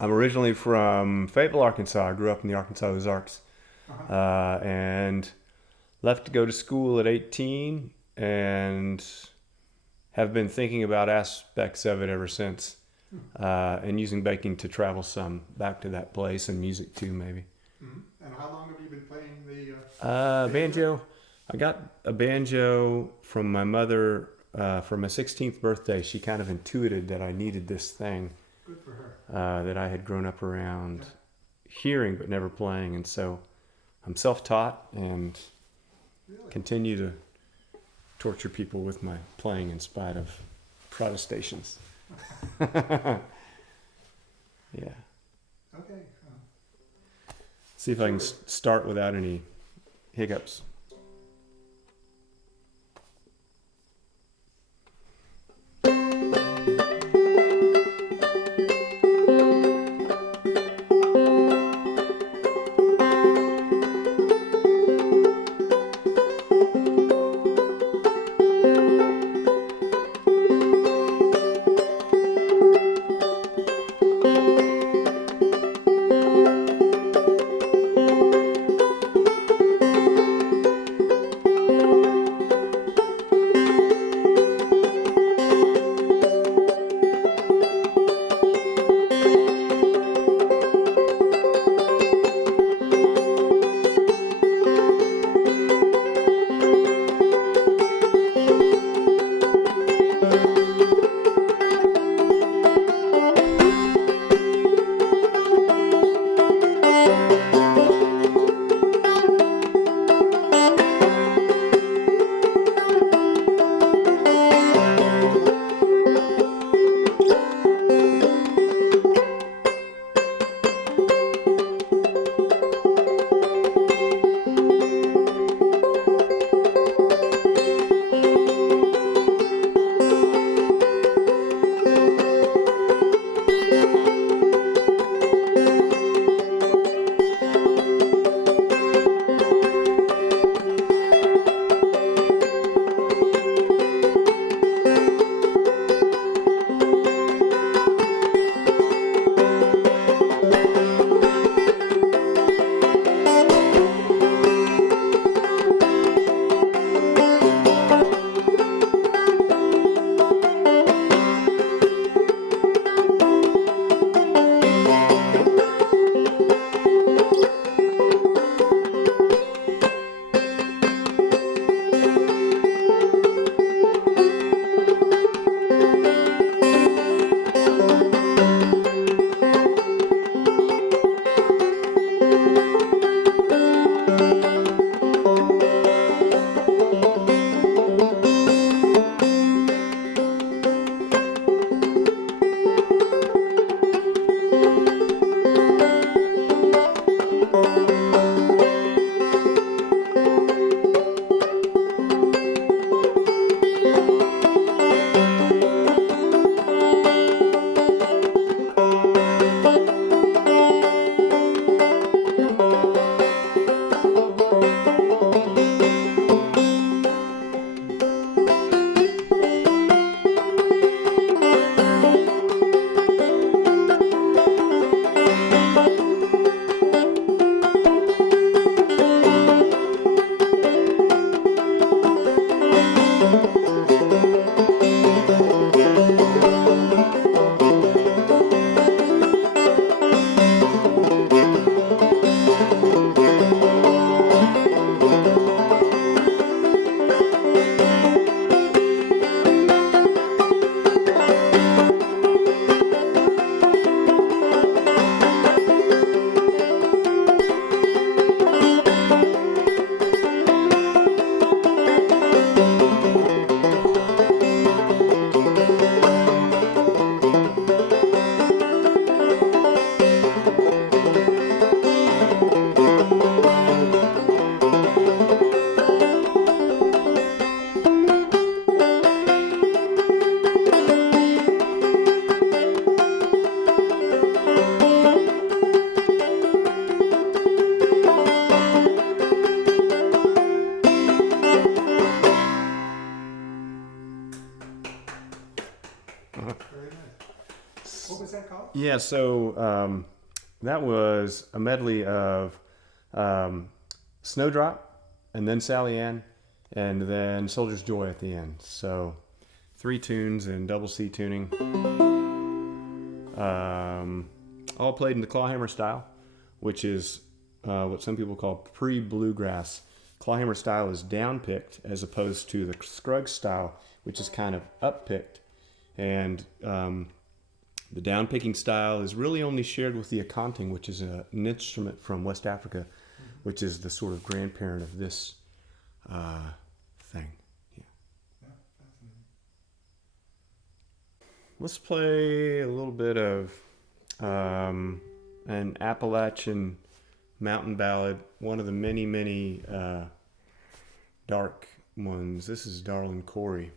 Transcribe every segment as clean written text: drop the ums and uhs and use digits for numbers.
I'm originally from Fayetteville, Arkansas. I grew up in the Arkansas Ozarks, and left to go to school at 18, and have been thinking about aspects of it ever since, and using baking to travel some back to that place, and music too, maybe. And how long have you been playing the Banjo? I got a banjo from my mother for my 16th birthday. She kind of intuited that I needed this thing. Good for her. That I had grown up around hearing but never playing, and so I'm self-taught and continue to torture people with my playing in spite of protestations. Yeah. Okay. See if I can start without any hiccups. What was that called? Yeah, so that was a medley of Snowdrop, and then Sally Ann, and then Soldier's Joy at the end. So 3 tunes in double C tuning, all played in the Clawhammer style, which is what some people call pre-bluegrass. Clawhammer style is down-picked as opposed to the Scruggs style, which is kind of up-picked. And the down-picking style is really only shared with the akonting, which is an instrument from West Africa, which is the sort of grandparent of this thing. Yeah. Fascinating. Let's play a little bit of an Appalachian mountain ballad, one of the many, many dark ones. This is Darlin' Corey.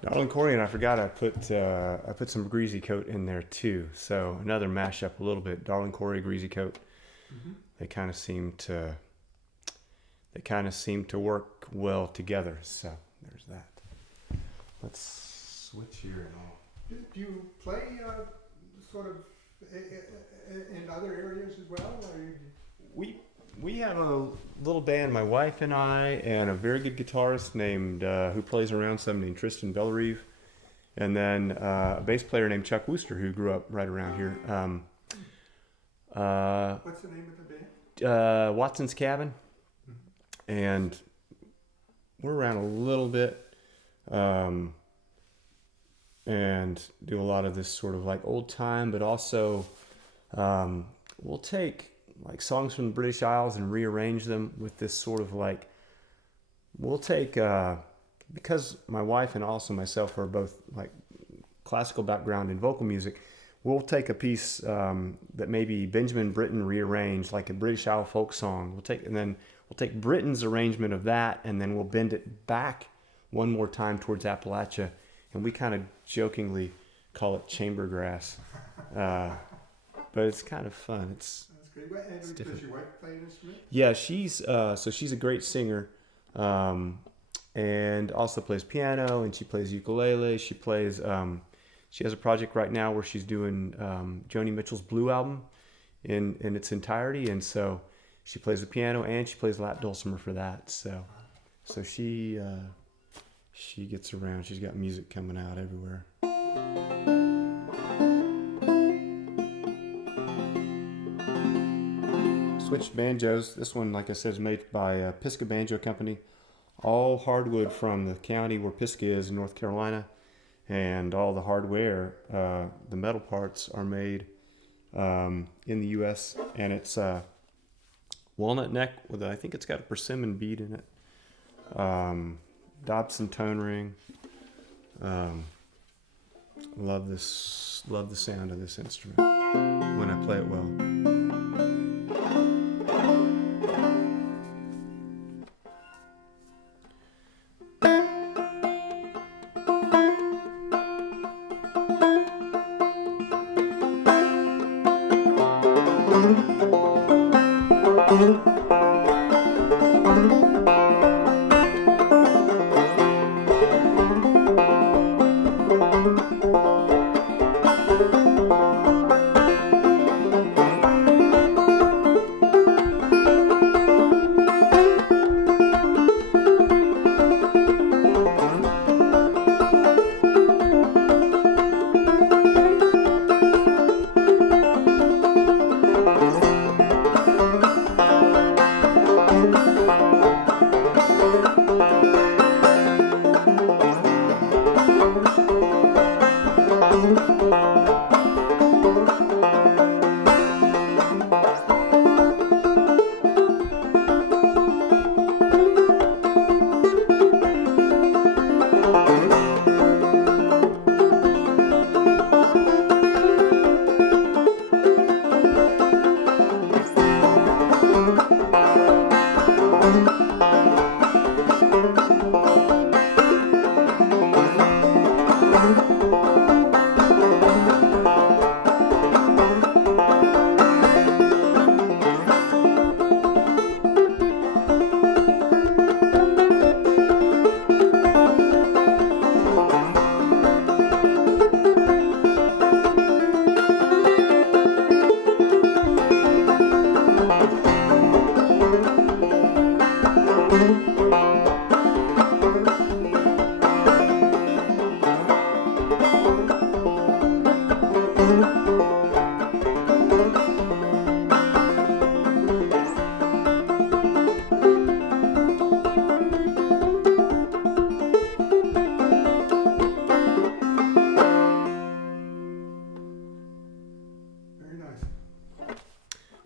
Darlin' Corey, and I forgot I put some Greasy Coat in there too. So another mashup a little bit. Darlin' Corey, Greasy Coat. Mm-hmm. They kind of seem to work well together. So there's that. Let's switch here and all. Do you play sort of in other areas as well? Or We have a little band, my wife and I, and a very good guitarist named who plays around some named Tristan Bellerive, and then a bass player named Chuck Wooster who grew up right around here. What's the name of the band? Watson's Cabin, and we're around a little bit, and do a lot of this sort of like old time, but also we'll take like songs from the British Isles and rearrange them with this sort of like, we'll take, because my wife and also myself are both like classical background in vocal music, we'll take a piece that maybe Benjamin Britten rearranged, like a British Isle folk song. We'll take Britten's arrangement of that, and then we'll bend it back one more time towards Appalachia, and we kind of jokingly call it chamber grass. But it's kind of fun. It's great. And does your wife play an instrument? Yeah, she's a great singer, and also plays piano, and she plays ukulele. She plays. She has a project right now where she's doing Joni Mitchell's Blue album in its entirety, and so she plays the piano and she plays lap dulcimer for that. So she gets around. She's got music coming out everywhere. Switched banjos. This one, like I said, is made by Pisgah Banjo Company. All hardwood from the county where Pisgah is in North Carolina. And all the hardware, the metal parts, are made in the U.S. and it's walnut neck with I think it's got a persimmon bead in it. Dobson tone ring. Love the sound of this instrument when I play it well.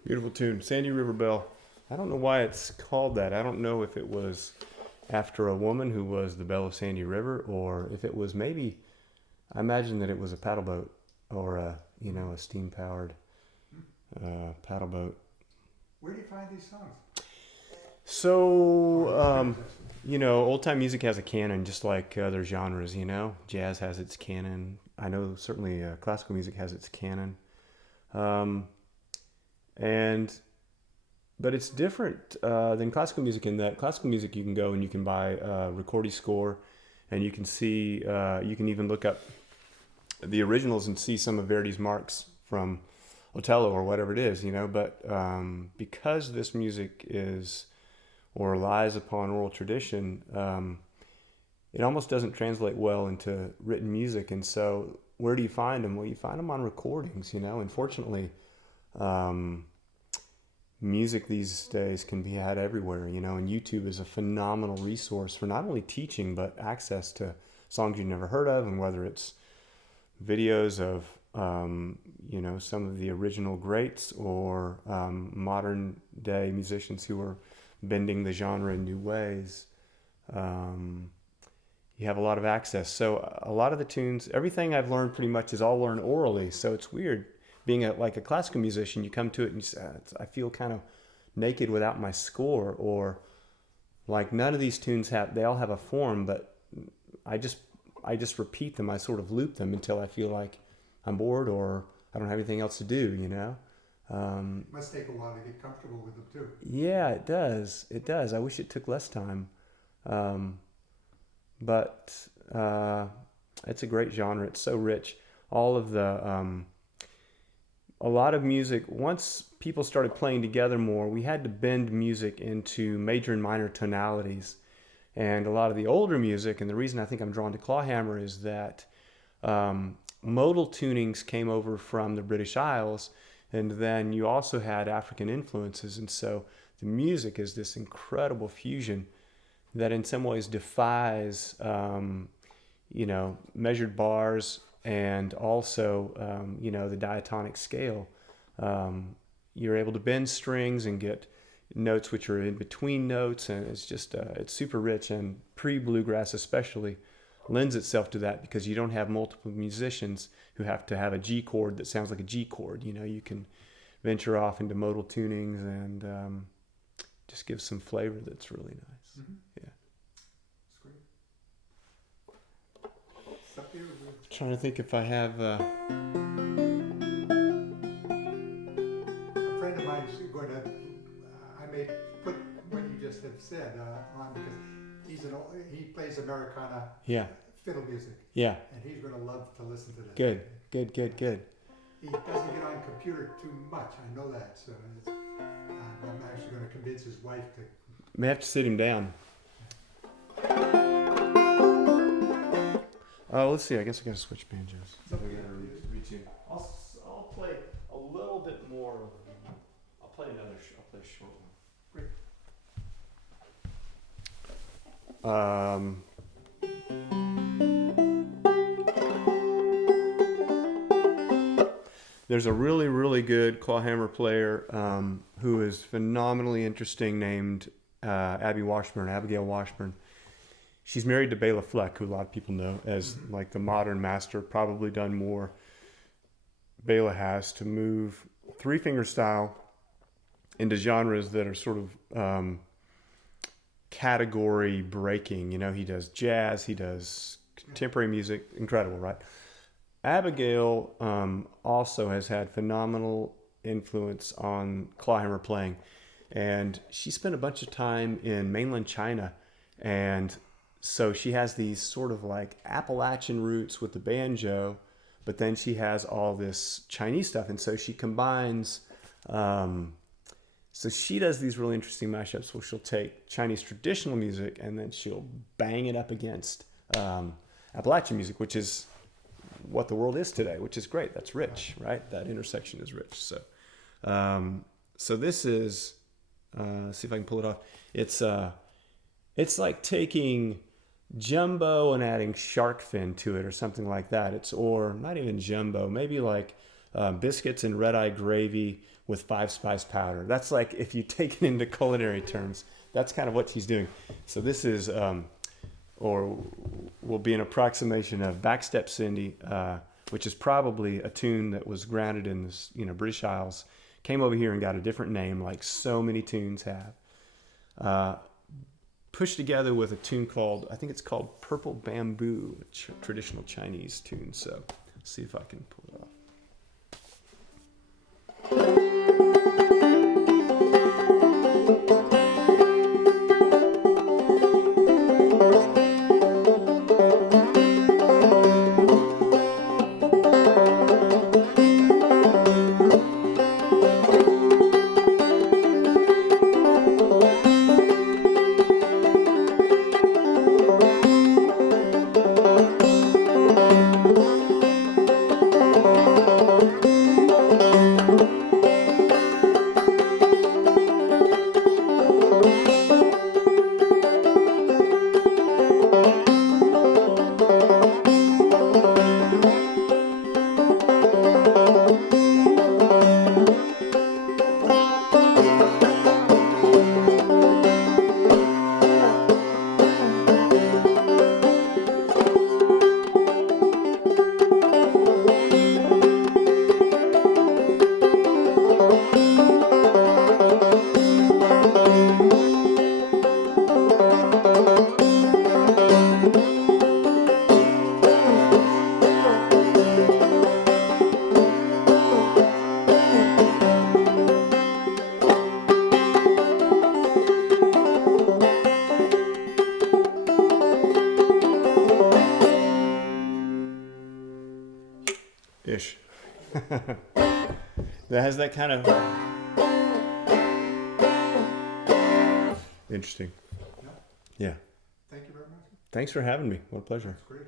Beautiful tune, Sandy River Bell. I don't know why it's called that. I don't know if it was after a woman who was the Belle of Sandy River, or if it was maybe. I imagine that it was a paddle boat or a steam powered paddle boat. Where do you find these songs? So old time music has a canon, just like other genres. Jazz has its canon. I know certainly classical music has its canon. But it's different than classical music in that classical music you can go and you can buy a recording score, and you can see, you can even look up the originals and see some of Verdi's marks from Otello or whatever it is, But because this music is or relies upon oral tradition, it almost doesn't translate well into written music. And so where do you find them? Well, you find them on recordings, Unfortunately, music these days can be had everywhere, and YouTube is a phenomenal resource for not only teaching, but access to songs you've never heard of, and whether it's videos of, some of the original greats or modern day musicians who are bending the genre in new ways. You have a lot of access. So a lot of the tunes, everything I've learned pretty much is all learned orally. So it's weird. Being like a classical musician, you come to it and you say, I feel kind of naked without my score, or like none of these tunes they all have a form, but I just repeat them. I sort of loop them until I feel like I'm bored or I don't have anything else to do, Must take a while to get comfortable with them too. Yeah, it does. It does. I wish it took less time. But it's a great genre. It's so rich. All of a lot of music, once people started playing together more, we had to bend music into major and minor tonalities. And a lot of the older music, and the reason I think I'm drawn to Clawhammer is that modal tunings came over from the British Isles, and then you also had African influences. And so the music is this incredible fusion that in some ways defies, measured bars, and also, the diatonic scale You're able to bend strings and get notes which are in between notes, and it's just it's super rich. And pre-bluegrass especially lends itself to that because you don't have multiple musicians who have to have a G chord that sounds like a G chord. You know, you can venture off into modal tunings and just give some flavor that's really nice. Mm-hmm. Yeah. That's great. Up here with Trying to think if I have. a friend of mine's going to. I may put what you just have said on because he plays Americana Yeah. fiddle music, Yeah. and he's going to love to listen to this. Good. He doesn't get on computer too much. I know that, so I'm actually going to convince his wife to. May have to sit him down. Oh, let's see. I guess I gotta switch banjos. I'll play a little bit more. I'll play a short one. There's a really, really good clawhammer player who is phenomenally interesting named Abigail Washburn. She's married to Bela Fleck, who a lot of people know as like the modern master, probably done more. Bela has to move three-finger style into genres that are sort of category breaking. You know, he does jazz, he does contemporary music, incredible, right? Abigail also has had phenomenal influence on clawhammer playing, and she spent a bunch of time in mainland China, and so she has these sort of like Appalachian roots with the banjo, but then she has all this Chinese stuff, and so she combines. So she does these really interesting mashups where she'll take Chinese traditional music and then she'll bang it up against Appalachian music, which is what the world is today, which is great. That's rich, right? That intersection is rich. So, so this is, see if I can pull it off. It's like taking jumbo and adding shark fin to it or something like that. Or not even jumbo, maybe like biscuits and red eye gravy with 5-spice powder. That's like, if you take it into culinary terms, that's kind of what she's doing. So this is, or will be an approximation of Backstep Cindy, which is probably a tune that was grounded in this, British Isles, came over here and got a different name, like so many tunes have. Pushed together with a tune called, I think it's called Purple Bamboo, a traditional Chinese tune. So let's see if I can pull it off. Ish. That has that kind of interesting. Yeah. Yeah. Thank you very much. Thanks for having me. What a pleasure. That's great.